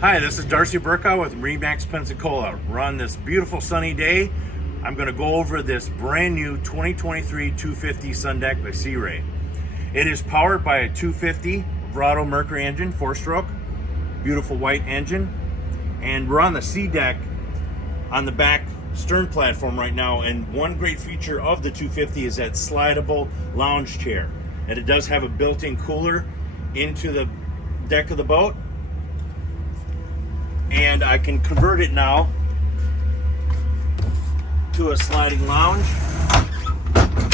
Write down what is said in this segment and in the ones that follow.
Hi, this is Darcy Burkow with MarineMax Pensacola. We're on this beautiful sunny day. I'm going to go over this brand new 2023 250 Sun Deck by Sea Ray. It is powered by a 250 Verado Mercury engine, 4-stroke, beautiful white engine. And we're on the sea deck on the back stern platform right now. And one great feature of the 250 is that slidable lounge chair. And it does have a built-in cooler into the deck of the boat. And I can convert it now to a sliding lounge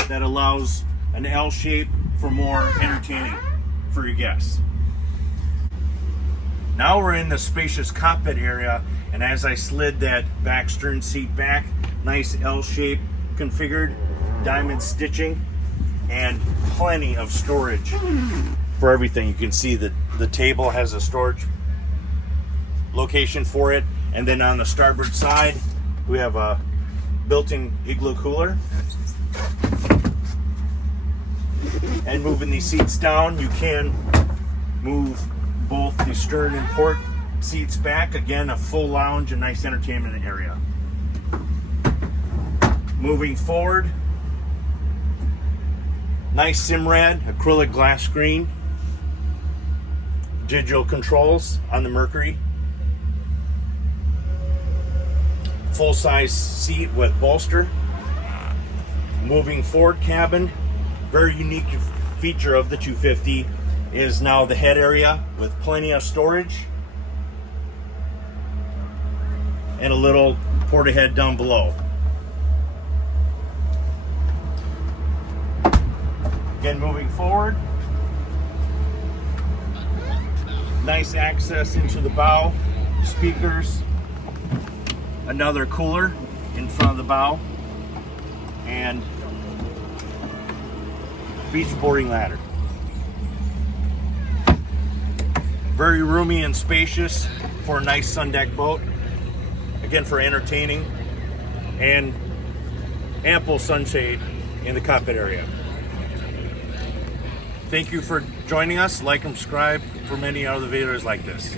that allows an L shape for more entertaining for your guests. Now we're in the spacious cockpit area, and as I slid that back stern seat back, nice L shape configured, diamond stitching, and plenty of storage for everything. You can see that the table has a storage location for it, and then on the starboard side we have a built-in igloo cooler. And moving these seats down, you can move both the stern and port seats back. Again, a full lounge and nice entertainment area. Moving forward, nice Simrad acrylic glass screen, digital controls on the Mercury, full-size seat with bolster. Moving forward cabin, very unique feature of the 250 is now the head area with plenty of storage and a little port ahead down below. Again, moving forward, nice access into the bow, speakers, another cooler in front of the bow, and beach boarding ladder. Very roomy and spacious for a nice sun deck boat. Again, for entertaining, and ample sunshade in the cockpit area. Thank you for joining us. Like and subscribe for many other videos like this.